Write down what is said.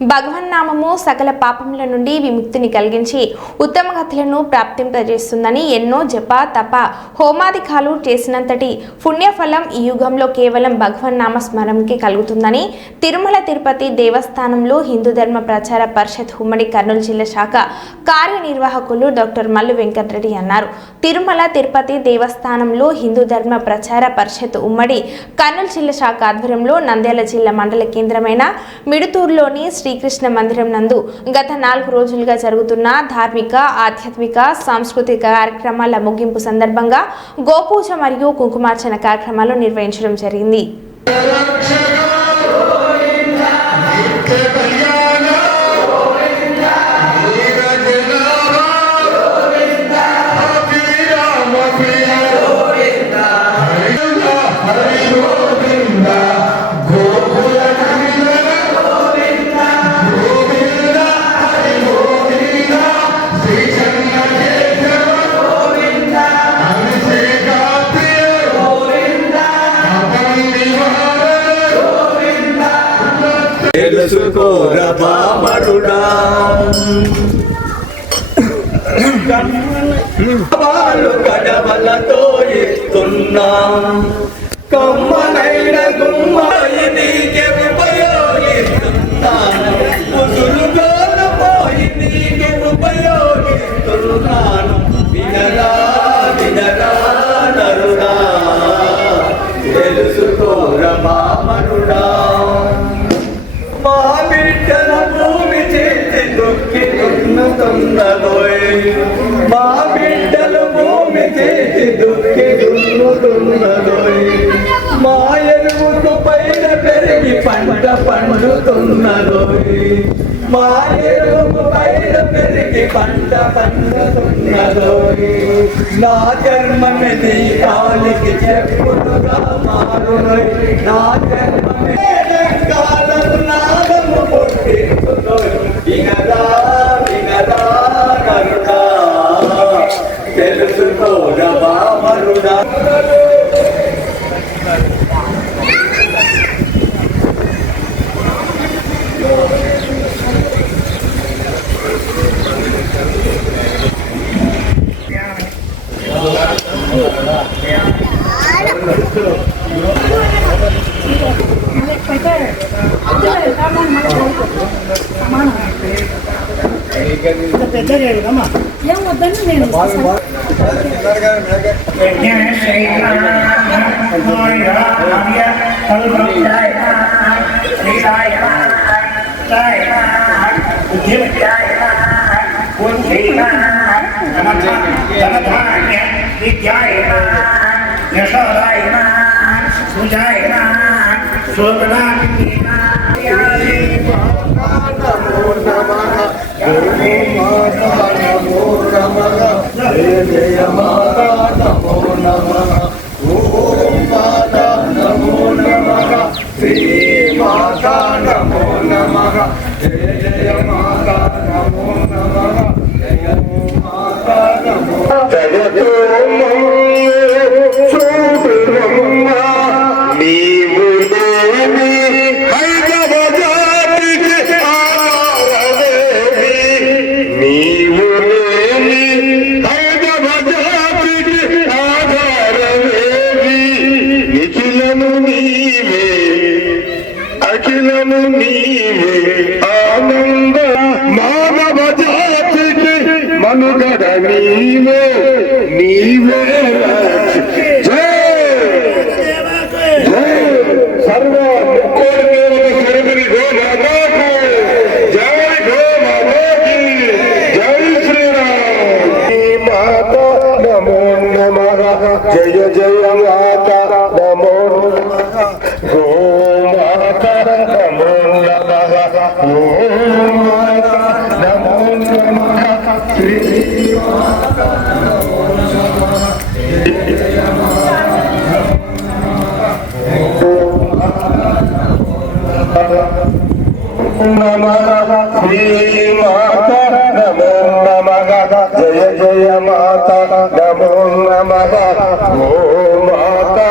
భగవన్నామము సకల పాపముల నుండి విముక్తిని కలిగించి ఉత్తమ గతులను ప్రాప్తింపజేస్తుందని ఎన్నో జప తప హోమాదికాలు చేసినంతటి పుణ్యఫలం ఈ యుగంలో కేవలం భగవన్నామ స్మరణకి కలుగుతుందని తిరుమల తిరుపతి దేవస్థానంలో హిందూ ధర్మ ప్రచార పరిషత్ ఉమ్మడి కర్నూలు జిల్లా శాఖ కార్యనిర్వాహకులు డాక్టర్ మల్లు వెంకటరెడ్డి అన్నారు. తిరుమల తిరుపతి దేవస్థానంలో హిందూ ధర్మ ప్రచార పరిషత్ ఉమ్మడి కర్నూలు జిల్లా శాఖ ఆధ్వర్యంలో నంద్యాల జిల్లా మండల కేంద్రమైన మిడుతూరులోని శ్రీకృష్ణ మందిరం నందు గత 4 రోజులుగా జరుగుతున్న ధార్మిక, ఆధ్యాత్మిక, సాంస్కృతిక కార్యక్రమాల ముగింపు సందర్భంగా గోపూజ మరియు కుంకుమార్చన కార్యక్రమాలు నిర్వహించడం జరిగింది. తెలుసుకోరమరుడా బాలు కడవలతో ఇస్తున్నా కమ్మనైన గుమ్మాయి నీకే ఉపయోగిస్తున్నాను ముసులుగోలు పోయి నీకే ఉపయోగిస్తున్నాను వినరా వినరా నరుడా తెలుసుకోరమరుడా మా బిడ్డల భూమి చేసి దుఃఖి దున్నుతున్నదోయ్ మా బిడ్డలు భూమి చేసి దుఃఖి దున్నుతున్నదోయ్ మా ఎరువుకు పైన పెరిగి పంట పండుతున్నదోయ్ మా ఎరువుకు పైన పెరిగి పంట పండుతున్నదోయ్ నా జన్మమే నీ కాలికి చెప్పులుగా మారునోయ్ నా జన్మమే నాదము పుట్టించునోయ్ వినరా వినరా కరుణా తెలుసుకోరవా మరుడా ఏం వద్దని నేను జయ మాతా నమో నమః ఓం మాతా నమో నమః శ్రీ మాతా నమో నమః జయ జయ మాతా నమో నమః జయ మాతా నమో జగతో అఖిలము నీవే ఆనంద మానవ జాతికి మనుగడ నీవే నీవే సర్వ కోడి గోమాతాకు జై గోమాతాకి జై శ్రీరామ్ మాతా నమో నమః జయ జయ మాతా నమో నమః శ్రీ మాతా నమో నమః జయ జయ మాతా నమో నమః ఓ మాతా